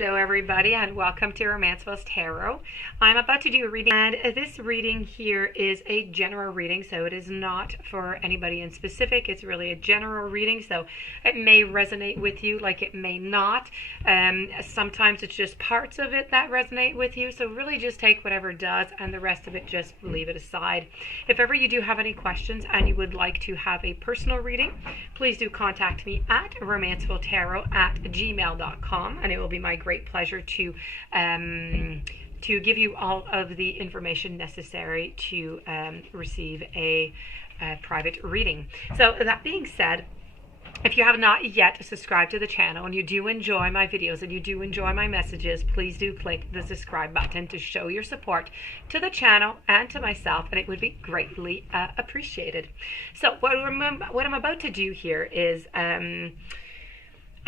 Hello everybody and welcome to Romanceful's Tarot. I'm about to do a reading, and this reading here is a general reading, so it is not for anybody in specific. It's really a general reading, so it may resonate with you like it may not. Sometimes it's just parts of it that resonate with you, so really just take whatever does and the rest of it just leave it aside. If ever you do have any questions and you would like to have a personal reading, please do contact me at romancefultarot@gmail.com, and it will be my great pleasure to give you all of the information necessary to receive a private reading. So that being said, if you have not yet subscribed to the channel and you do enjoy my videos and you do enjoy my messages, please do click the subscribe button to show your support to the channel and to myself, and it would be greatly appreciated. So what I'm about to do here is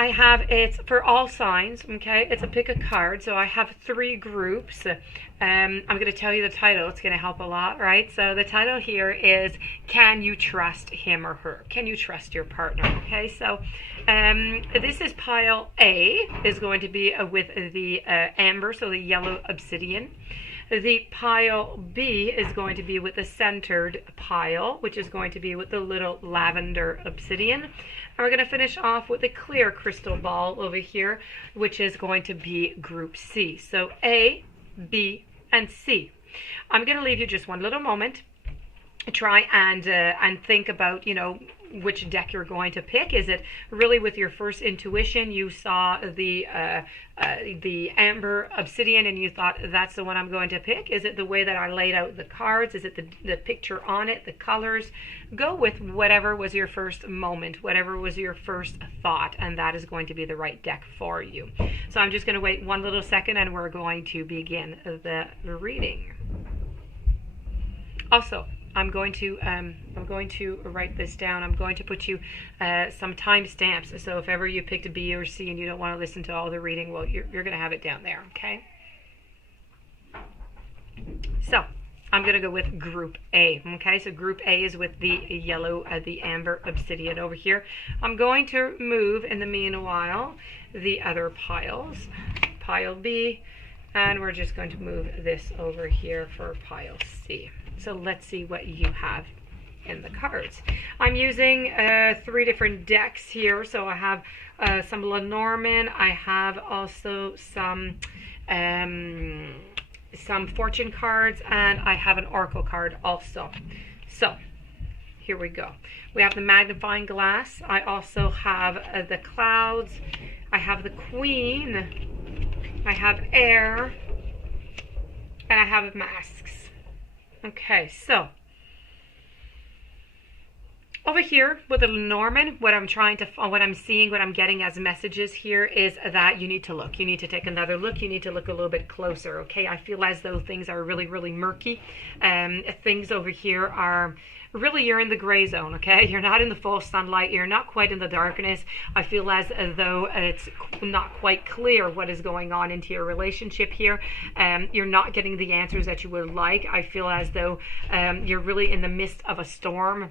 it's for all signs, okay? It's a pick a card, so I have 3 groups. I'm going to tell you the title. It's going to help a lot, right? So the title here is, Can You Trust Him or Her? Can you trust your partner? Okay, so this is pile A is going to be with the amber, so the yellow obsidian. The pile B is going to be with the centered pile, which is going to be with the little lavender obsidian. And we're going to finish off with the clear crystal ball over here, which is going to be group C. So A, B, and C. I'm going to leave you just one little moment. Try and think about, which deck you're going to pick. Is it really with your first intuition you saw the amber obsidian and you thought that's the one I'm going to pick? Is it the way that I laid out the cards? Is it the picture on it, the colors? Go with whatever was your first moment, whatever was your first thought, and that is going to be the right deck for you. So I'm just going to wait one little second and we're going to begin the reading. Also, I'm going to write this down. I'm going to put you some timestamps. So if ever you picked a B or C and you don't want to listen to all the reading, well, you're going to have it down there, okay? So I'm going to go with group A, okay? So group A is with the yellow, the amber obsidian over here. I'm going to move in the meanwhile the other piles, pile B, and we're just going to move this over here for pile C. So let's see what you have in the cards. I'm using 3 different decks here. So I have some Lenormand. I have also some fortune cards, and I have an oracle card also. So here we go. We have the magnifying glass. I also have the clouds. I have the queen. I have air. And I have masks. Okay, so over here with the Lenormand, what I'm seeing, what I'm getting as messages here is that you need to look. You need to take another look. You need to look a little bit closer, okay? I feel as though things are really, really murky. Things over here are really, you're in the gray zone, okay? You're not in the full sunlight. You're not quite in the darkness. I feel as though it's not quite clear what is going on into your relationship here. You're not getting the answers that you would like. I feel as though you're really in the midst of a storm.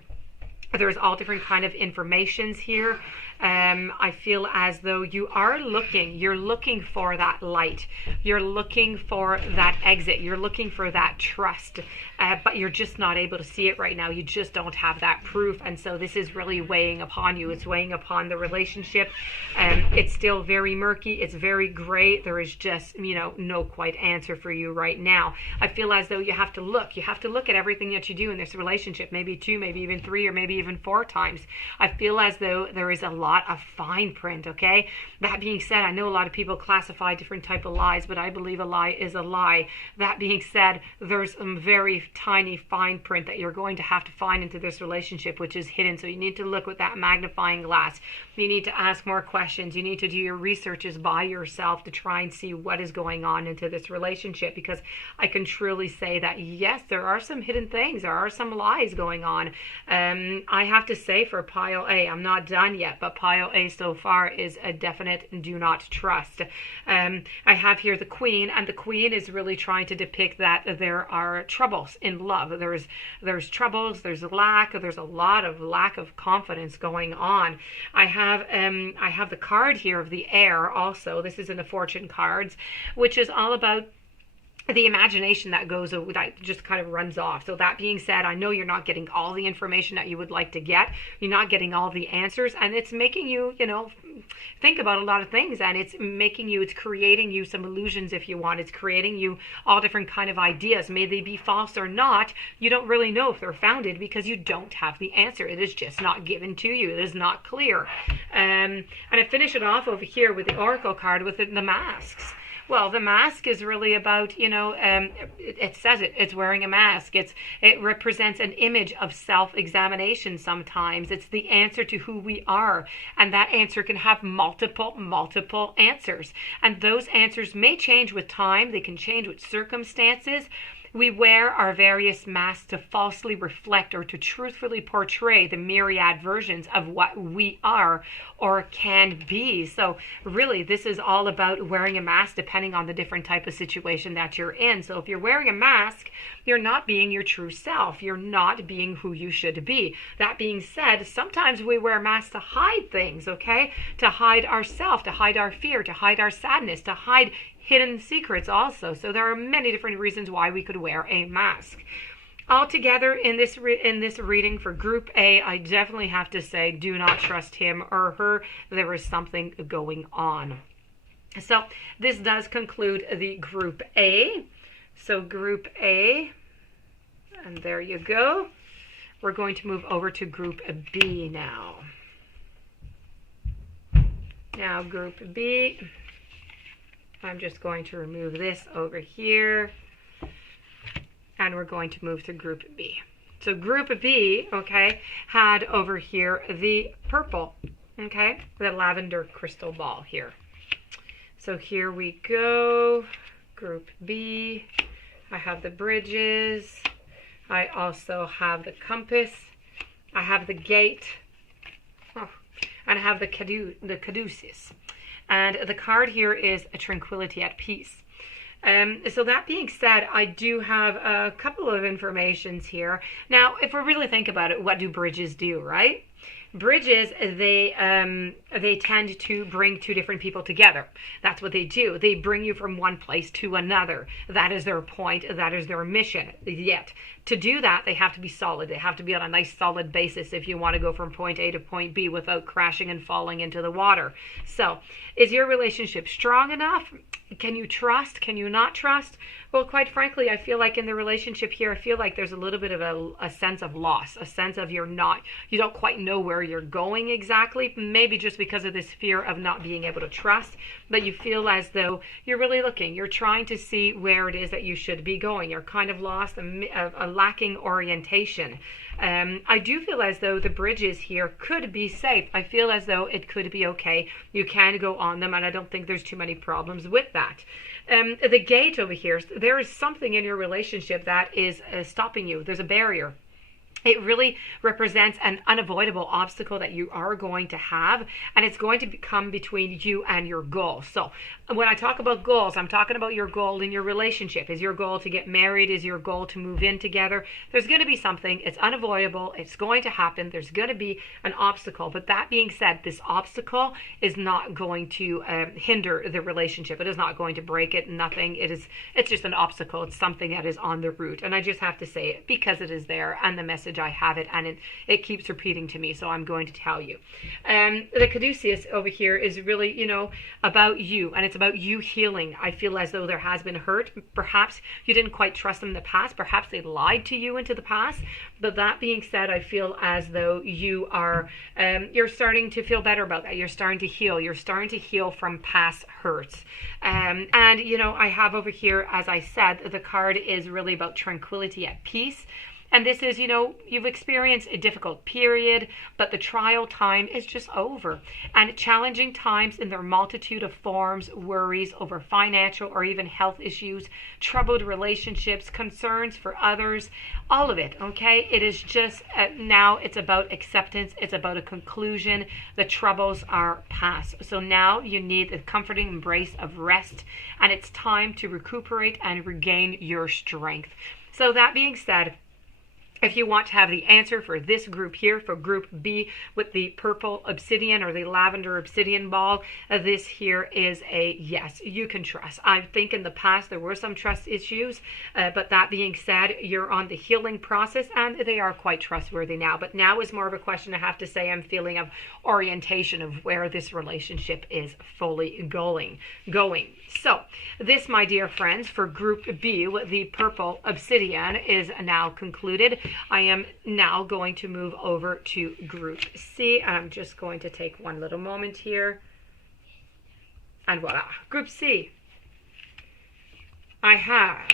There's all different kind of informations here. I feel as though you're looking for that light. You're looking for that exit. You're looking for that trust, but you're just not able to see it right now. You just don't have that proof. And so this is really weighing upon you. It's weighing upon the relationship. It's still very murky. It's very gray. There is just, no quite answer for you right now. I feel as though you have to look. You have to look at everything that you do in this relationship, maybe 2, maybe even 3, or maybe even 4 times. I feel as though there is a lot of fine print, okay? That being said, I know a lot of people classify different type of lies, but I believe a lie is a lie. That being said, there's some very tiny fine print that you're going to have to find into this relationship, which is hidden. So you need to look with that magnifying glass. You need to ask more questions. You need to do your researches by yourself to try and see what is going on into this relationship, because I can truly say that yes, there are some hidden things. There are some lies going on. I have to say for pile A, I'm not done yet, but pile A so far is a definite do not trust. I have here the Queen, and the Queen is really trying to depict that there are troubles in love. There's troubles, there's a lot of lack of confidence going on. I have the card here of the Air also. This is in the Fortune cards, which is all about the imagination that just kind of runs off. So that being said, I know you're not getting all the information that you would like to get. You're not getting all the answers, and it's making you, think about a lot of things, and it's creating you some illusions, if you want. It's creating you all different kind of ideas. May they be false or not, you don't really know if they're founded because you don't have the answer. It is just not given to you. It is not clear. And I finish it off over here with the Oracle card with the masks. Well, the mask is really about, it says it's wearing a mask. It represents an image of self-examination sometimes. It's the answer to who we are. And that answer can have multiple answers. And those answers may change with time. They can change with circumstances. We wear our various masks to falsely reflect or to truthfully portray the myriad versions of what we are or can be. So really, this is all about wearing a mask depending on the different type of situation that you're in. So if you're wearing a mask, you're not being your true self. You're not being who you should be. That being said, sometimes we wear masks to hide things, okay? To hide ourselves, to hide our fear, to hide our sadness, to hide hidden secrets also. So there are many different reasons why we could wear a mask. Altogether, in this reading for Group A, I definitely have to say, do not trust him or her. There is something going on. So this does conclude the Group A. So Group A, and there you go. We're going to move over to Group B now. Now Group B, I'm just going to remove this over here, and we're going to move to Group B. So Group B, okay, had over here the purple, okay, the lavender crystal ball here. So here we go, Group B. I have the bridges. I also have the compass. I have the gate. Oh, and I have the caduceus. And the card here is a tranquility at peace. So that being said, I do have a couple of informations here. Now, if we really think about it, what do bridges do, right? Bridges, they tend to bring two different people together. That's what they do. They bring you from one place to another. That is their point. That is their mission. Yet, to do that, they have to be solid. They have to be on a nice solid basis if you want to go from point A to point B without crashing and falling into the water. So, is your relationship strong enough? Can you trust? Can you not trust? Well, quite frankly, I feel like in the relationship here, I feel like there's a little bit of a sense of loss, a sense of you don't quite know where you're going exactly, maybe just because of this fear of not being able to trust, but you feel as though you're really looking, you're trying to see where it is that you should be going. You're kind of lost, a lacking orientation. I do feel as though the bridges here could be safe. I feel as though it could be okay. You can go on them, and I don't think there's too many problems with that. The gate over here, there is something in your relationship that is stopping you. There's a barrier. It really represents an unavoidable obstacle that you are going to have, and it's going to come between you and your goal. So when I talk about goals, I'm talking about your goal in your relationship. Is your goal to get married? Is your goal to move in together? There's going to be something. It's unavoidable. It's going to happen. There's going to be an obstacle. But that being said, this obstacle is not going to hinder the relationship. It is not going to break it. Nothing. It's just an obstacle. It's something that is on the route. And I just have to say it because it is there, and the message I have it, and it keeps repeating to me, so I'm going to tell you. The caduceus over here is really, about you, and it's about you healing. I feel as though there has been hurt. Perhaps you didn't quite trust them in the past. Perhaps they lied to you into the past. But that being said, I feel as though you are, you're starting to feel better about that. You're starting to heal. You're starting to heal from past hurts. And, I have over here, as I said, the card is really about tranquility at peace. And this is, you've experienced a difficult period, but the trial time is just over. And challenging times in their multitude of forms, worries over financial or even health issues, troubled relationships, concerns for others, all of it, okay? It is just, now it's about acceptance. It's about a conclusion. The troubles are past. So now you need the comforting embrace of rest, and it's time to recuperate and regain your strength. So that being said, if you want to have the answer for this group here, for group B with the purple obsidian or the lavender obsidian ball, this here is a yes, you can trust. I think in the past there were some trust issues, but that being said, you're on the healing process and they are quite trustworthy now. But now is more of a question, I have to say, I'm feeling of orientation of where this relationship is fully going. So this, my dear friends, for group B with the purple obsidian is now concluded. I am now going to move over to group C. I'm just going to take one little moment here. And voila, group C. I have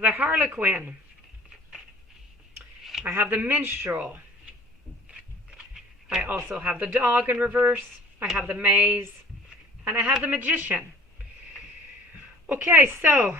the Harlequin. I have the Minstrel. I also have the Dog in reverse. I have the Maze. And I have the Magician. Okay, so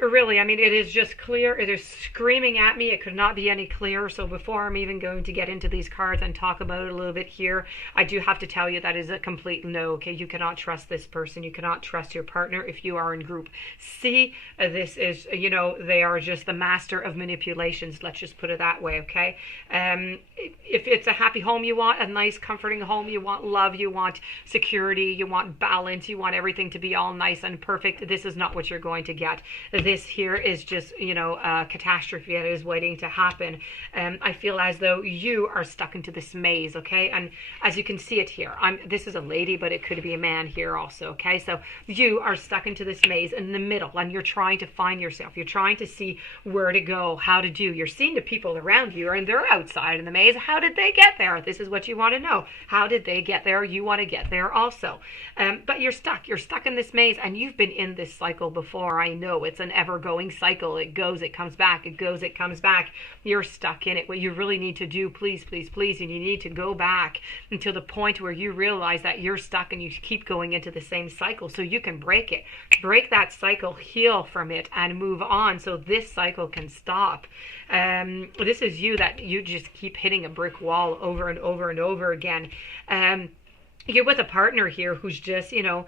really, I mean, it is just clear. It is screaming at me. It could not be any clearer. So before I'm even going to get into these cards and talk about it a little bit here, I do have to tell you that is a complete no. Okay, you cannot trust this person. You cannot trust your partner if you are in group C. This is, they are just the master of manipulations. Let's just put it that way, okay? If it's a happy home you want, a nice comforting home, you want love, you want security, you want balance, you want everything to be all nice and perfect, this is not what you're going to get. This here is just, a catastrophe that is waiting to happen. I feel as though you are stuck into this maze, okay? And as you can see it here, this is a lady, but it could be a man here also, okay? So you are stuck into this maze in the middle, and you're trying to find yourself. You're trying to see where to go, how to do. You're seeing the people around you, and they're outside in the maze. How did they get there? This is what you want to know. How did they get there? You want to get there also. But you're stuck. You're stuck in this maze, and you've been in this cycle before. I know it's an ever-going cycle. It goes, it comes back, it goes, it comes back. You're stuck in it. What you really need to do, please, please, please, and you need to go back until the point where you realize that you're stuck and you keep going into the same cycle, so you can break it. Break that cycle, heal from it, and move on so this cycle can stop. This is you that you just keep hitting a brick wall over and over and over again. You're with a partner here who's just, who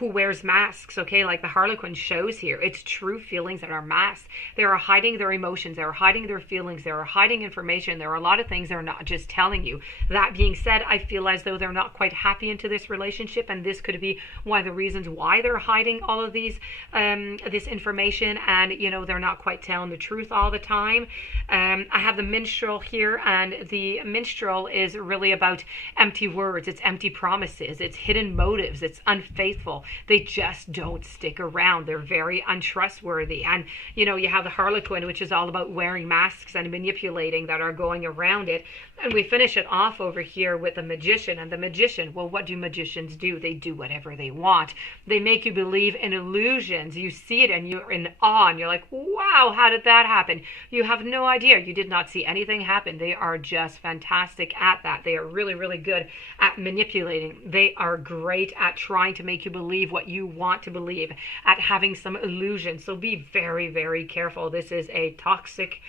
wears masks, okay? Like the Harlequin shows here. It's true feelings that are masked. They are hiding their emotions. They are hiding their feelings. They are hiding information. There are a lot of things they're not just telling you. That being said, I feel as though they're not quite happy into this relationship, and this could be one of the reasons why they're hiding all of these, this information, and, they're not quite telling the truth all the time. I have the Minstrel here, and the Minstrel is really about empty words. It's empty promises, it's hidden motives, it's unfaithful. They just don't stick around. They're very untrustworthy. And you have the Harlequin, which is all about wearing masks and manipulating that are going around it. And we finish it off over here with the Magician. And the Magician, well, what do magicians do? They do whatever they want. They make you believe in illusions. You see it and you're in awe, and you're like, wow, how did that happen? You have no idea. You did not see anything happen. They are just fantastic at that. They are really, really good at manipulating. They are great at trying to make you believe what you want to believe, at having some illusion. So be very, very careful. This is a toxic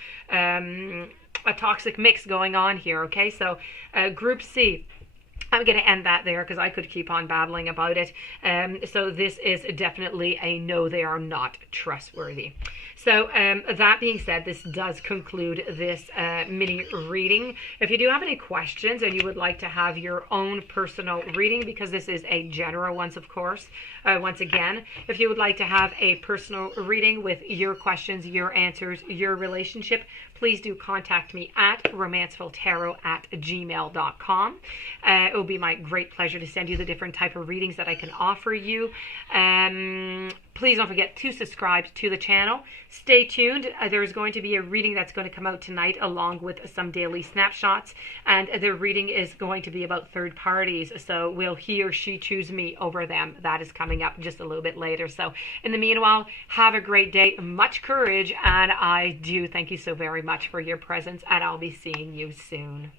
mix going on here, okay? So group C, I'm going to end that there because I could keep on babbling about it. So this is definitely a no, they are not trustworthy. So that being said, this does conclude this mini reading. If you do have any questions and you would like to have your own personal reading, because this is a general one, of course, once again, if you would like to have a personal reading with your questions, your answers, your relationship, please do contact me at romancefultarot@gmail.com. It will be my great pleasure to send you the different type of readings that I can offer you. Please don't forget to subscribe to the channel. Stay tuned. There's going to be a reading that's going to come out tonight along with some daily snapshots. And the reading is going to be about third parties. So will he or she choose me over them? That is coming up just a little bit later. So in the meanwhile, have a great day. Much courage. And I do thank you so very much for your presence. And I'll be seeing you soon.